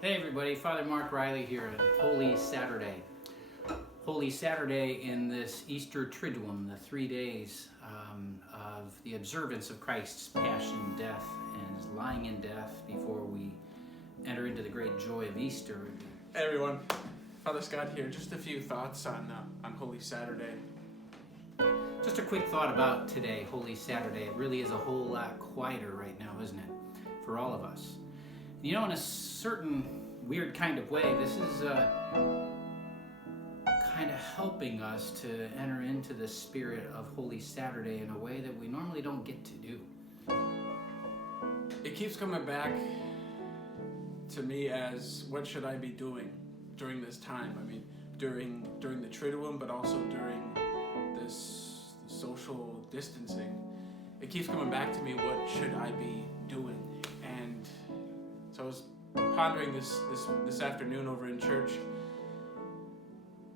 Hey everybody, Father Mark Riley here on Holy Saturday. Holy Saturday in this Easter Triduum, the 3 days of the observance of Christ's passion, death, and his lying in death before we enter into the great joy of Easter. Hey everyone, Father Scott here. Just a few thoughts on Holy Saturday. Just a quick thought about today, Holy Saturday. It really is a whole lot quieter right now, isn't it? For all of us. You know, in a certain weird kind of way, this is kind of helping us to enter into the spirit of Holy Saturday in a way that we normally don't get to do. It keeps coming back to me as what should I be doing during this time? I mean, during the Triduum, but also during this social distancing. It keeps coming back to me, what should I be doing? And so I was pondering this afternoon over in church.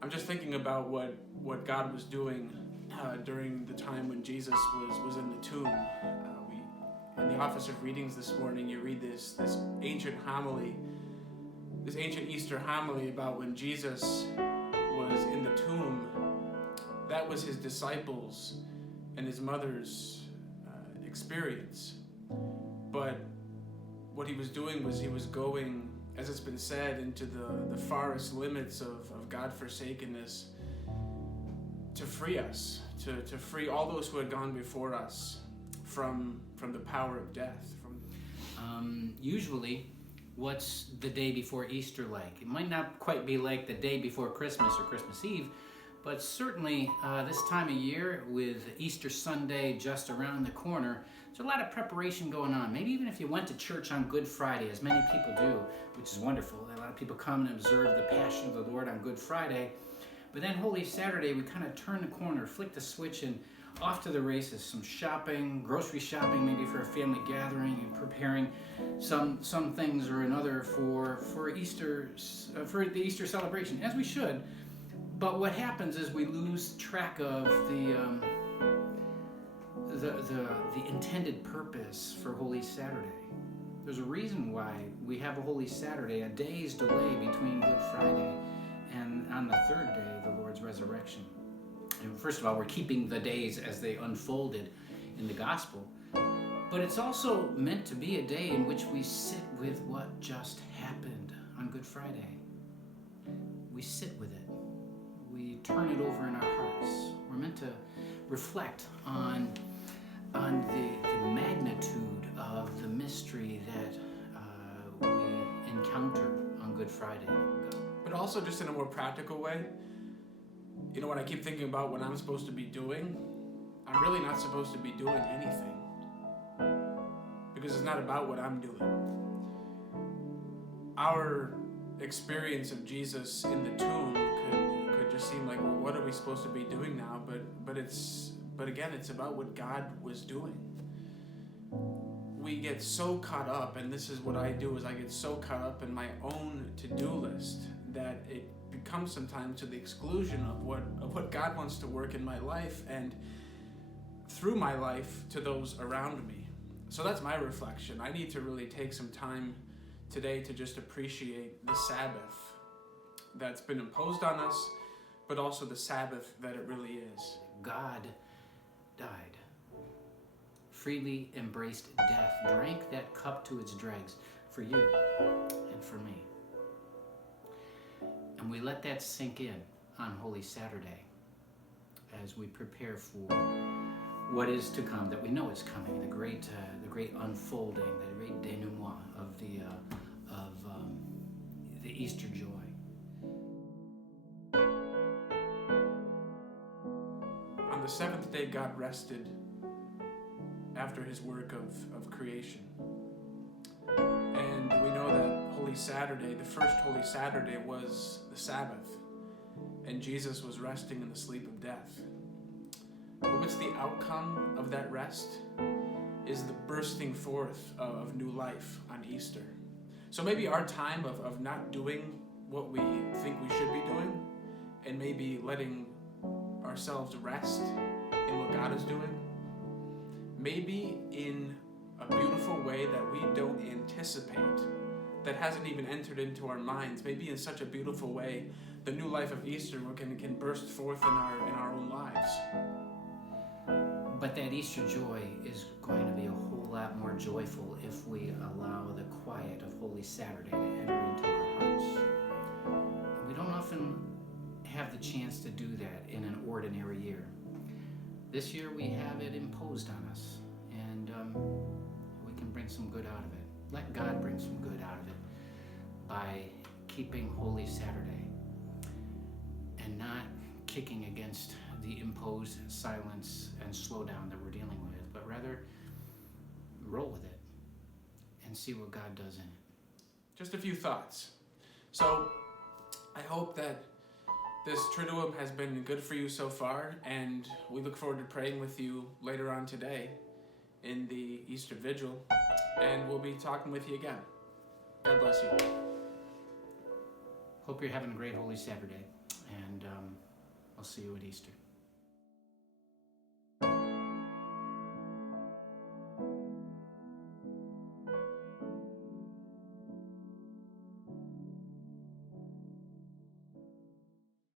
I'm just thinking about what God was doing during the time when Jesus was in the tomb. In the office of readings this morning, you read this ancient homily, this ancient Easter homily about when Jesus was in the tomb. That was his disciples and his mother's experience. But what he was doing was he was going, as it's been said, into the farthest limits of God-forsakenness to free us, to free all those who had gone before us from the power of death. Usually, what's the day before Easter like? It might not quite be like the day before Christmas or Christmas Eve, but certainly this time of year with Easter Sunday just around the corner, there's a lot of preparation going on. Maybe even if you went to church on Good Friday, as many people do, which is wonderful. A lot of people come and observe the Passion of the Lord on Good Friday. But then Holy Saturday, we kind of turn the corner, flick the switch, and off to the races. Some shopping, grocery shopping, maybe for a family gathering, and preparing some things or another for Easter, for the Easter celebration, as we should. But what happens is we lose track of the intended purpose for Holy Saturday. There's a reason why we have a Holy Saturday, a day's delay between Good Friday and on the third day, the Lord's resurrection. And first of all, we're keeping the days as they unfolded in the gospel. But it's also meant to be a day in which we sit with what just happened on Good Friday. We sit with it. We turn it over in our hearts. We're meant to reflect on the magnitude of the mystery that we encounter on Good Friday. But also just in a more practical way, you know what I keep thinking about what I'm supposed to be doing? I'm really not supposed to be doing anything. Because it's not about what I'm doing. Our experience of Jesus in the tomb could just seem like, well, what are we supposed to be doing now? But again, it's about what God was doing. We get so caught up, and this is what I do, is I get so caught up in my own to-do list that it becomes sometimes to the exclusion of what God wants to work in my life and through my life to those around me. So that's my reflection. I need to really take some time today to just appreciate the Sabbath that's been imposed on us, but also the Sabbath that it really is. God died, freely embraced death, drank that cup to its dregs for you and for me. And we let that sink in on Holy Saturday as we prepare for what is to come, that we know is coming, the great unfolding, the great denouement of the Easter joy. On the seventh day, God rested after his work of creation. And we know that Holy Saturday, the first Holy Saturday, was the Sabbath. And Jesus was resting in the sleep of death. But what's the outcome of that rest? Is the bursting forth of new life on Easter. So maybe our time of not doing what we think we should be doing, and maybe letting ourselves rest in what God is doing, maybe in a beautiful way that we don't anticipate that hasn't even entered into our minds. Maybe in such a beautiful way, the new life of Easter can burst forth in our own lives. But that Easter joy is going to be a whole lot more joyful if we allow the quiet of Holy Saturday to enter into our hearts. And we don't often have the chance to do that in an ordinary year. This year we have it imposed on us, and we can bring some good out of it. Let God bring some good out of it by keeping Holy Saturday and not kicking against the imposed silence and slowdown that we're dealing with, but rather roll with it and see what God does in it. Just a few thoughts. So I hope that this Triduum has been good for you so far, and we look forward to praying with you later on today in the Easter Vigil, and we'll be talking with you again. God bless you. Hope you're having a great Holy Saturday, and I'll see you at Easter.